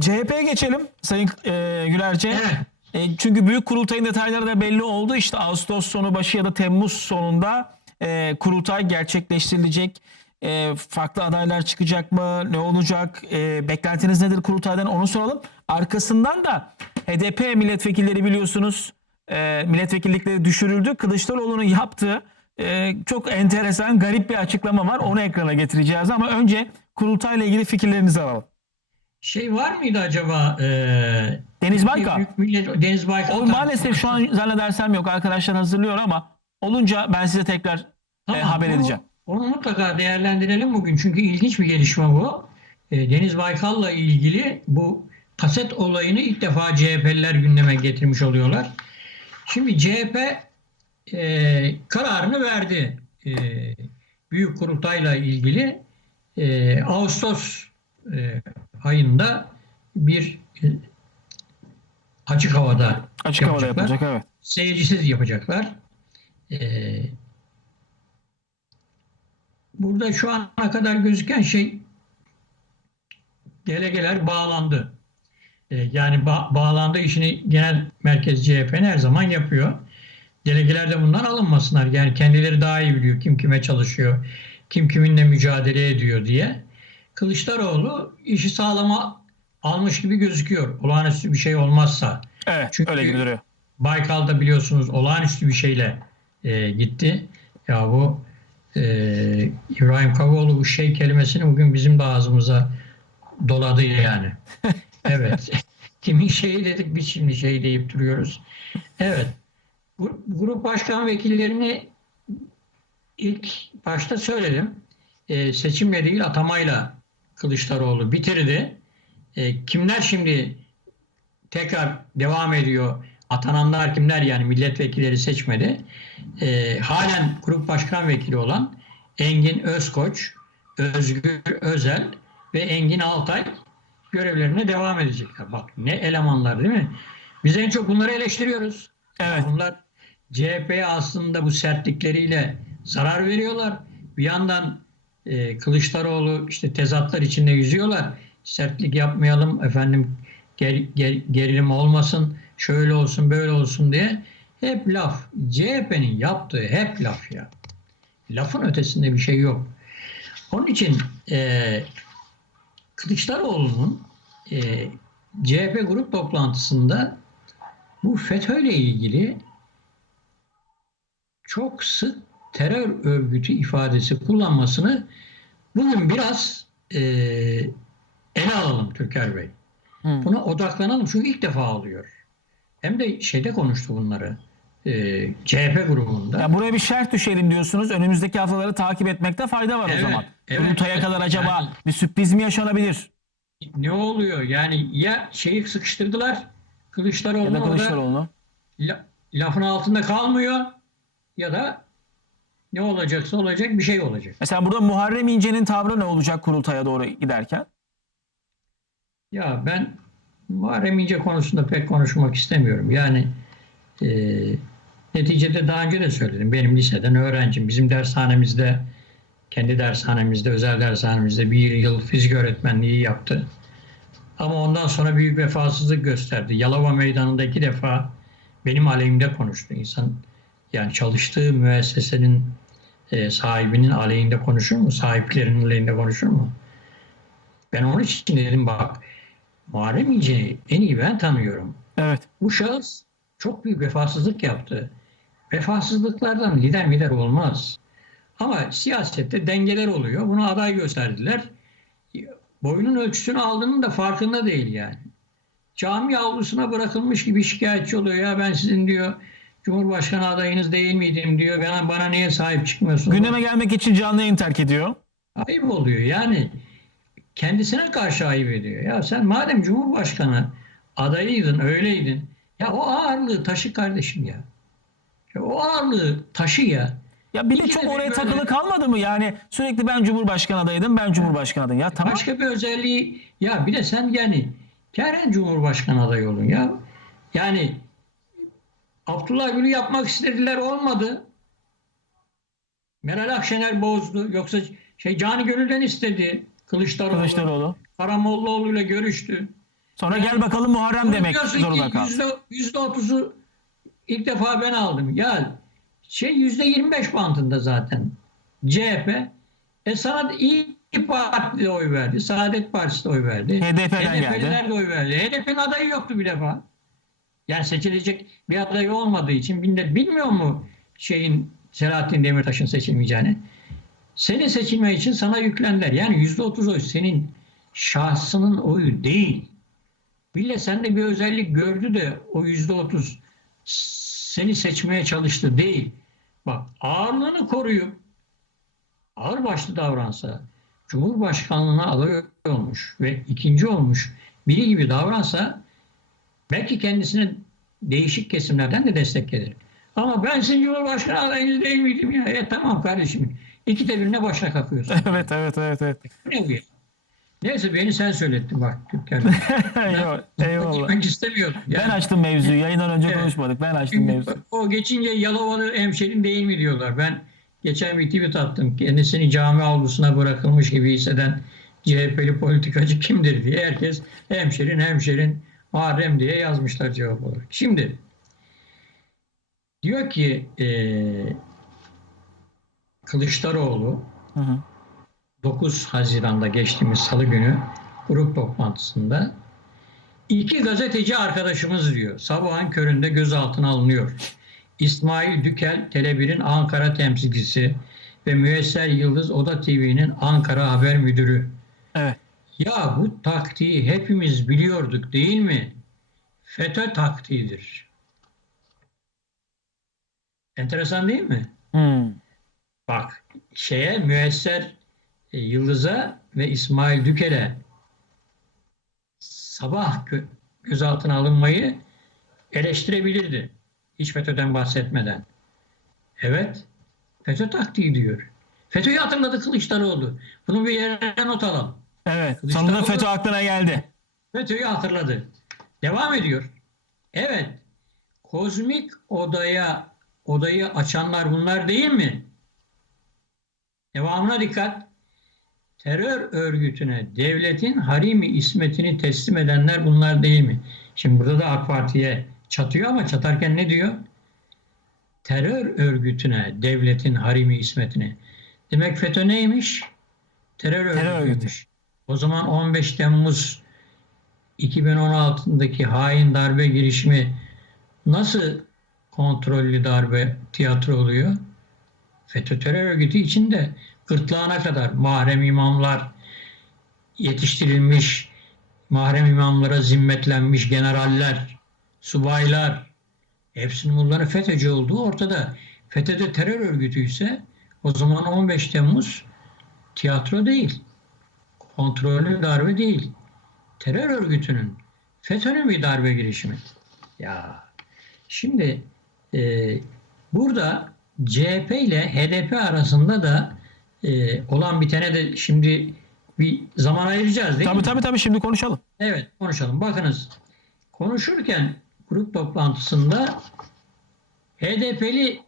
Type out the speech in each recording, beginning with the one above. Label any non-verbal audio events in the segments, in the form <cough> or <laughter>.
CHP'ye geçelim Sayın e, Gülerce. Evet. E, çünkü büyük kurultayın detayları da belli oldu. İşte Ağustos sonu başı ya da Temmuz sonunda e, kurultay gerçekleştirilecek. E, farklı adaylar çıkacak mı? Ne olacak? E, beklentiniz nedir kurultaydan? Onu soralım. Arkasından da HDP milletvekilleri biliyorsunuz e, milletvekillikleri düşürüldü. Kılıçdaroğlu'nun yaptığı e, çok enteresan, garip bir açıklama var. Onu ekrana getireceğiz ama önce kurultayla ilgili fikirlerinizi alalım. Şey var mıydı acaba? E, Deniz Baykal. Büyük Millet, Deniz Baykal. O maalesef şu an zannedersem yok. Arkadaşlar hazırlıyor ama olunca ben size tekrar e, Tamam, haber onu- edeceğim. Onu mutlaka değerlendirelim bugün. Çünkü ilginç bir gelişme bu. E, Deniz Baykal'la ilgili bu kaset olayını ilk defa CHP'liler gündeme getirmiş oluyorlar. Şimdi CHP e, kararını verdi. E, Büyük Kurultay'la ilgili e, Ağustos e, ayında bir e, açık havada Açık havada yapacaklar. yapılacak evet. seyircisiz yapacaklar. Ee, burada şu ana kadar gözüken şey delegeler bağlandı. Ee, yani ba- bağlandı işini genel merkez CHP her zaman yapıyor. Delegeler de bundan alınmasınlar. Yani kendileri daha iyi biliyor kim kime çalışıyor, kim kiminle mücadele ediyor diye. Kılıçdaroğlu işi sağlama almış gibi gözüküyor. Olağanüstü bir şey olmazsa. Evet Çünkü- öyle gibi duruyor. Baykal'da biliyorsunuz olağanüstü bir şeyle e, gitti. Ya bu e, İbrahim Kavoğlu bu şey kelimesini bugün bizim de ağzımıza doladı yani. <laughs> evet. <laughs> Kimin şeyi dedik biz şimdi şey deyip duruyoruz. Evet. Grup başkan vekillerini ilk başta söyledim. E, seçimle değil atamayla Kılıçdaroğlu bitirdi. E, kimler şimdi tekrar devam ediyor. Atananlar kimler yani milletvekilleri seçmedi. Ee, halen grup başkan vekili olan Engin Özkoç, Özgür Özel ve Engin Altay görevlerine devam edecekler. Bak ne elemanlar değil mi? Biz en çok bunları eleştiriyoruz. Evet. Bunlar CHP'ye aslında bu sertlikleriyle zarar veriyorlar. Bir yandan e, Kılıçdaroğlu işte tezatlar içinde yüzüyorlar. Sertlik yapmayalım efendim ger- ger- gerilim olmasın, şöyle olsun böyle olsun diye hep laf. CHP'nin yaptığı hep laf ya. Lafın ötesinde bir şey yok. Onun için e, Kılıçdaroğlu'nun e, CHP grup toplantısında bu FETÖ ile ilgili çok sık terör örgütü ifadesi kullanmasını bugün biraz e, ele alalım Türker Bey. Hı. Buna odaklanalım çünkü ilk defa oluyor. Hem de şeyde konuştu bunları. E, CHP grubunda. Ya buraya bir şerh düşelim diyorsunuz. Önümüzdeki haftaları takip etmekte fayda var Evet, o zaman. evet. Kurultaya kadar acaba Yani- bir sürpriz mi yaşanabilir? Ne oluyor? Yani ya şeyi sıkıştırdılar Ya Kılıçdaroğlu'nu da Kılıçdaroğlu. la- lafın altında kalmıyor ya da ne olacaksa olacak bir şey olacak. Mesela burada Muharrem İnce'nin tavrı ne olacak kurultaya doğru giderken? Ya ben Muharrem İnce konusunda pek konuşmak istemiyorum. Yani e, neticede daha önce de söyledim. Benim liseden öğrencim. Bizim dershanemizde, kendi dershanemizde, özel dershanemizde bir yıl fizik öğretmenliği yaptı. Ama ondan sonra büyük vefasızlık gösterdi. Yalova Meydanı'nda iki defa benim aleyhimde konuştu. İnsan yani çalıştığı müessesenin e, sahibinin aleyhinde konuşur mu? Sahiplerinin aleyhinde konuşur mu? Ben onun için dedim bak Muharrem İnce'yi en iyi ben tanıyorum. Evet. Bu şahıs çok büyük vefasızlık yaptı. Vefasızlıklardan lider mider olmaz. Ama siyasette dengeler oluyor. Buna aday gösterdiler. Boyunun ölçüsünü aldığının da farkında değil yani. Cami avlusuna bırakılmış gibi şikayetçi oluyor. Ya ben sizin diyor Cumhurbaşkanı adayınız değil miydim diyor. Bana, bana niye sahip çıkmıyorsunuz? Gündeme gelmek için canlı yayın terk ediyor. Ayıp oluyor yani. Kendisine karşı ayıp ediyor. Ya sen madem Cumhurbaşkanı adayıydın, öyleydin. Ya o ağırlığı taşı kardeşim ya. ya o ağırlığı taşı ya. Ya bir de çok oraya böyle- takılı kalmadı mı? Yani sürekli ben Cumhurbaşkanı adayıydım, ben Cumhurbaşkanı adayım. Ya tamam. Başka bir özelliği ya bir de sen yani Keren Cumhurbaşkanı adayı olun ya. Yani Abdullah Gül'ü yapmak istediler olmadı. Meral Akşener bozdu. Yoksa şey Cani Gönül'den istedi. Kılıçdaroğlu. Kılıçdaroğlu. Karamollaoğlu ile görüştü. Sonra gel bakalım Muharrem demek zorunda kaldı. yüzde, otuzu ilk defa ben aldım. Ya şey yüzde 25 bantında zaten CHP. E sana İyi Parti de oy verdi. Saadet Partisi de oy verdi. HDP'den geldi. HDP'liler de oy verdi. HDP'nin adayı yoktu bir defa. Yani seçilecek bir adayı olmadığı için bilmiyor, bilmiyor mu şeyin Selahattin Demirtaş'ın seçilmeyeceğini? Senin seçilme için sana yüklendiler. Yani yüzde otuz oy senin şahsının oyu değil. Millet sende bir özellik gördü de o yüzde otuz seni seçmeye çalıştı değil. Bak ağırlığını koruyup ağır başlı davransa, Cumhurbaşkanlığına aday olmuş ve ikinci olmuş biri gibi davransa belki kendisine değişik kesimlerden de destek gelir. Ama ben sizin Cumhurbaşkanı adayınız değil miydim ya? E tamam kardeşim. İkide birine başına kakıyorsun. <laughs> evet evet evet evet. ne bu ya? Neyse beni sen söylettin bak Türker. <laughs> Eyvallah. Eyvallah. Gitmek istemiyordum. Ben Yani, açtım mevzuyu. Yayından önce Evet. konuşmadık. Ben açtım mevzuyu. o geçince Yalovalı hemşerin değil mi diyorlar. Ben geçen bir tweet attım. Kendisini cami avlusuna bırakılmış gibi hisseden CHP'li politikacı kimdir diye herkes hemşerin hemşerin Muharrem diye yazmışlar cevap olarak. Şimdi diyor ki eee Kılıçdaroğlu Hı hı. 9 Haziran'da geçtiğimiz salı günü grup toplantısında iki gazeteci arkadaşımız diyor sabahın köründe gözaltına alınıyor. İsmail Dükel Tele1'in Ankara temsilcisi ve Müesser Yıldız Oda TV'nin Ankara Haber Müdürü. Evet. Ya bu taktiği hepimiz biliyorduk değil mi? FETÖ taktiğidir. Enteresan değil mi? Hmm. Bak şeye Müesser e, Yıldız'a ve İsmail Dükel'e sabah gö- gözaltına alınmayı eleştirebilirdi. Hiç FETÖ'den bahsetmeden. Evet. FETÖ taktiği diyor. FETÖ'yü hatırladı Kılıçdaroğlu. Bunu bir yere not alalım. Evet. Kılıçdaroğlu- Sonunda FETÖ aklına geldi. FETÖ'yü hatırladı. Devam ediyor. Evet. Kozmik odaya odayı açanlar bunlar değil mi? Devamına dikkat. Terör örgütüne devletin harimi ismetini teslim edenler bunlar değil mi? Şimdi burada da AK Parti'ye çatıyor ama çatarken ne diyor? Terör örgütüne devletin harimi ismetini. Demek FETÖ neymiş? Terör, Terör örgütü. O zaman 15 Temmuz 2016'daki hain darbe girişimi nasıl kontrollü darbe tiyatro oluyor? FETÖ terör örgütü içinde gırtlağına kadar mahrem imamlar yetiştirilmiş, mahrem imamlara zimmetlenmiş generaller, subaylar, hepsinin bunların FETÖ'cü olduğu ortada. FETÖ'de terör örgütü ise o zaman 15 Temmuz tiyatro değil, kontrollü darbe değil. Terör örgütünün, FETÖ'nün bir darbe girişimi. Ya şimdi e, burada CHP ile HDP arasında da e, olan bitene de şimdi bir zaman ayıracağız değil Tabii mi? tabii tabii şimdi konuşalım. Evet konuşalım. Bakınız konuşurken grup toplantısında HDP'li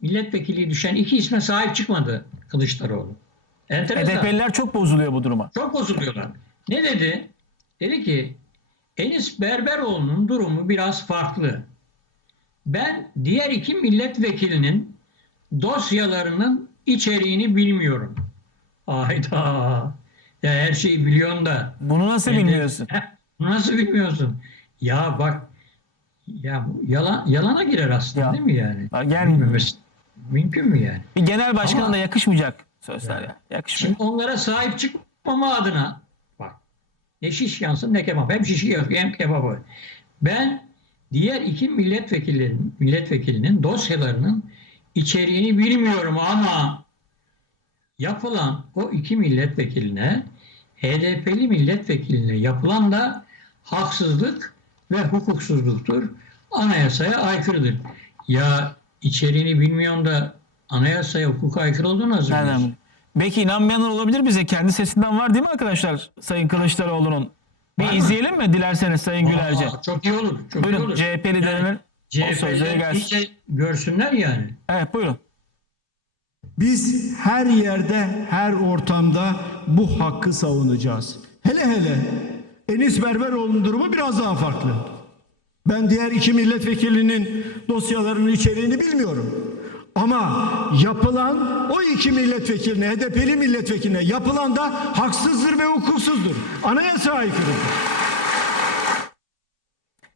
milletvekili düşen iki isme sahip çıkmadı Kılıçdaroğlu. Enteresan. HDP'liler çok bozuluyor bu duruma. Çok bozuluyorlar. Ne dedi? Dedi ki Enis Berberoğlu'nun durumu biraz farklı. Ben diğer iki milletvekilinin dosyalarının içeriğini bilmiyorum. Hayda. Ya her şeyi biliyorsun da. Bunu nasıl bilmiyorsun? Heh, Nasıl bilmiyorsun? Ya bak ya bu yalan yalana girer aslında Ya. değil mi yani? Bilmemesi mümkün mü yani? Bir genel başkana Ama- da yakışmayacak sözler ya. Yakışmıyor. Şimdi onlara sahip çıkmama adına bak ne şiş yansın ne kebap. Hem şişi yok hem kebabı. Ben diğer iki milletvekilinin, milletvekilinin dosyalarının içeriğini bilmiyorum ama yapılan o iki milletvekiline HDP'li milletvekiline yapılan da haksızlık ve hukuksuzluktur. Anayasaya aykırıdır. Ya içeriğini bilmiyorsun da anayasaya hukuka aykırı olduğunu nasıl Nereden biliyorsun? biliyorsun? Belki inanmayanlar olabilir bize. Kendi sesinden var değil mi arkadaşlar Sayın Kılıçdaroğlu'nun? Bir Var mı? izleyelim mi dilerseniz Sayın Gülerce? Aa, çok iyi olur. Çok iyi Buyurun olur. CHP liderinin o sözleri CHP'ler gelsin. iyice görsünler yani. Evet buyurun. Biz her yerde, her ortamda bu hakkı savunacağız. Hele hele Enis Berberoğlu'nun durumu biraz daha farklı. Ben diğer iki milletvekilinin dosyalarının içeriğini bilmiyorum. Ama yapılan o iki milletvekiline, HDP'li milletvekiline yapılan da haksızdır ve hukuksuzdur. Anayasa aykırıdır.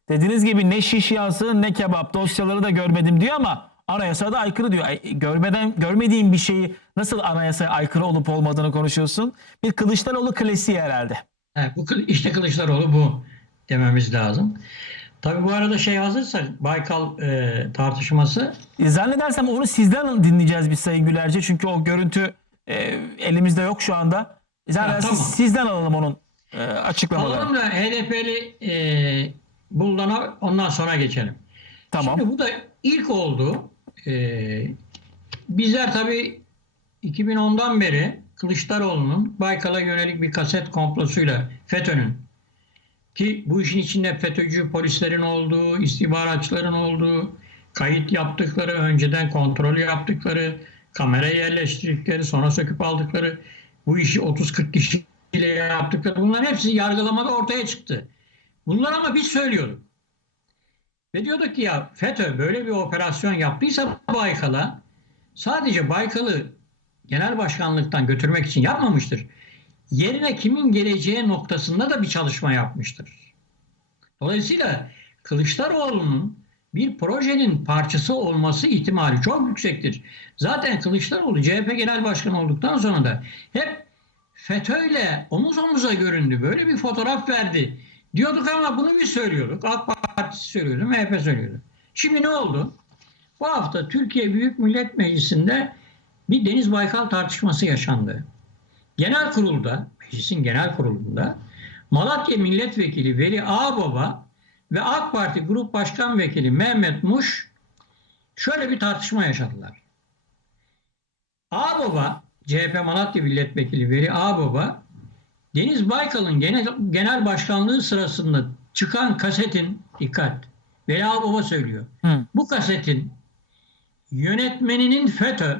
Dediğiniz gibi ne şiş yası ne kebap dosyaları da görmedim diyor ama anayasada aykırı diyor. Ay, Görmeden görmediğin bir şeyi nasıl anayasaya aykırı olup olmadığını konuşuyorsun. Bir Kılıçdaroğlu klasiği herhalde. He, bu işte Kılıçdaroğlu bu dememiz lazım. Tabii bu arada şey hazırsa Baykal e, tartışması E, Zannedersem onu sizden dinleyeceğiz biz Sayın Gülerce. Çünkü o görüntü e, elimizde yok şu anda. Zannedersem tamam. sizden alalım onun e, açıklamalarını. alalım da HDP'li e, Buldan'a ondan sonra geçelim. Tamam. Şimdi bu da ilk oldu. Ee, bizler tabii 2010'dan beri Kılıçdaroğlu'nun Baykal'a yönelik bir kaset komplosuyla FETÖ'nün ki bu işin içinde FETÖ'cü polislerin olduğu, istihbaratçıların olduğu, kayıt yaptıkları, önceden kontrolü yaptıkları, kamera yerleştirdikleri, sonra söküp aldıkları, bu işi 30-40 kişiyle yaptıkları bunların hepsi yargılamada ortaya çıktı. Bunlar ama biz söylüyorduk. Ve diyorduk ki ya FETÖ böyle bir operasyon yaptıysa Baykal'a sadece Baykal'ı genel başkanlıktan götürmek için yapmamıştır. Yerine kimin geleceği noktasında da bir çalışma yapmıştır. Dolayısıyla Kılıçdaroğlu'nun bir projenin parçası olması ihtimali çok yüksektir. Zaten Kılıçdaroğlu CHP Genel Başkanı olduktan sonra da hep FETÖ'yle omuz omuza göründü. Böyle bir fotoğraf verdi. Diyorduk ama bunu biz söylüyorduk. AK Partisi söylüyordu, MHP söylüyordu. Şimdi ne oldu? Bu hafta Türkiye Büyük Millet Meclisi'nde bir Deniz Baykal tartışması yaşandı. Genel kurulda, meclisin genel kurulunda Malatya Milletvekili Veli Ağbaba ve AK Parti Grup Başkan Vekili Mehmet Muş şöyle bir tartışma yaşadılar. Ağbaba, CHP Malatya Milletvekili Veli Ağbaba, Deniz Baykal'ın genel, genel başkanlığı sırasında çıkan kasetin, dikkat, Veli Ağbaba söylüyor. Hı. Bu kasetin yönetmeninin FETÖ,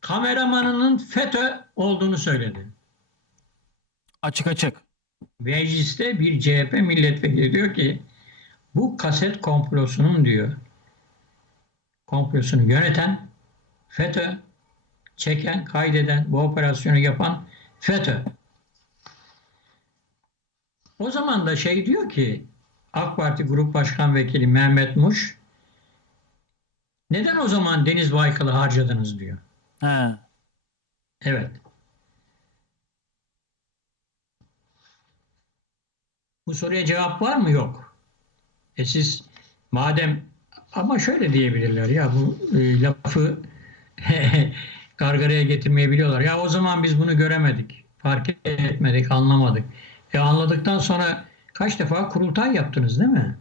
kameramanının FETÖ olduğunu söyledi. Açık açık. Mecliste bir CHP milletvekili diyor ki bu kaset komplosunun diyor komplosunu yöneten FETÖ, çeken, kaydeden, bu operasyonu yapan FETÖ. O zaman da şey diyor ki AK Parti Grup Başkan Vekili Mehmet Muş neden o zaman Deniz Baykal'ı harcadınız diyor. He. Evet. Bu soruya cevap var mı? Yok. E siz madem ama şöyle diyebilirler ya bu e, lafı <laughs> gargaraya getirmeyebiliyorlar. Ya o zaman biz bunu göremedik, fark etmedik, anlamadık. E anladıktan sonra kaç defa kurultay yaptınız değil mi?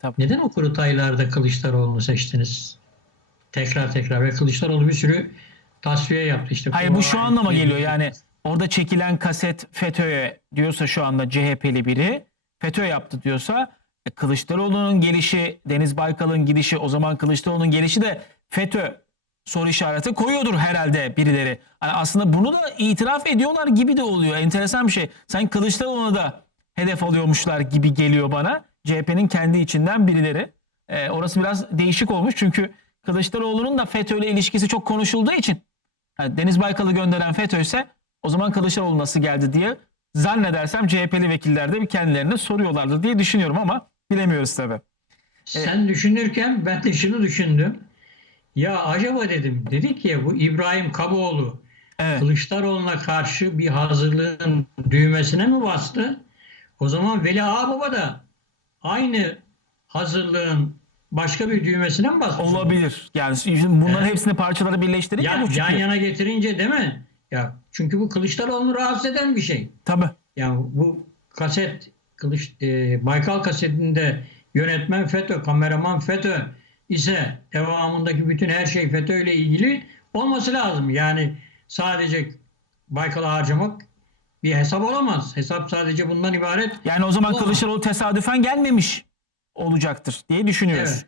Tabii. Neden o kurultaylarda Kılıçdaroğlu'nu seçtiniz? Tekrar tekrar ve Kılıçdaroğlu bir sürü tasfiye yaptı. İşte Hayır bu şu anlama geliyor yani orada çekilen kaset FETÖ'ye diyorsa şu anda CHP'li biri FETÖ yaptı diyorsa e, Kılıçdaroğlu'nun gelişi Deniz Baykal'ın gidişi o zaman Kılıçdaroğlu'nun gelişi de FETÖ soru işareti koyuyordur herhalde birileri. Hani aslında bunu da itiraf ediyorlar gibi de oluyor. Enteresan bir şey. Sen Kılıçdaroğlu'na da hedef alıyormuşlar gibi geliyor bana. CHP'nin kendi içinden birileri. E, orası biraz değişik olmuş çünkü Kılıçdaroğlu'nun da FETÖ ile ilişkisi çok konuşulduğu için yani Deniz Baykal'ı gönderen FETÖ ise o zaman Kılıçdaroğlu nasıl geldi diye zannedersem CHP'li vekiller de bir kendilerine soruyorlardır diye düşünüyorum ama bilemiyoruz tabii. Sen düşünürken ben de şunu düşündüm. Ya acaba dedim, dedik ya bu İbrahim Kaboğlu Evet. Kılıçdaroğlu'na karşı bir hazırlığın düğmesine mi bastı? O zaman Veli Ağbaba da aynı hazırlığın başka bir düğmesine mi bastı? Olabilir. Yani bunların Evet. hepsini parçaları birleştirince Ya, bu yan çıkıyor. yana getirince değil mi? Ya çünkü bu Kılıçdaroğlu'nu rahatsız eden bir şey. Tabii. Yani bu kaset Kılıç, e, Baykal kasetinde yönetmen FETÖ, kameraman FETÖ ise devamındaki bütün her şey FETÖ ile ilgili olması lazım. Yani sadece Baykal'ı harcamak bir hesap olamaz. Hesap sadece bundan ibaret. Yani o zaman Olamaz. Kılıçdaroğlu tesadüfen gelmemiş olacaktır diye düşünüyoruz. Evet.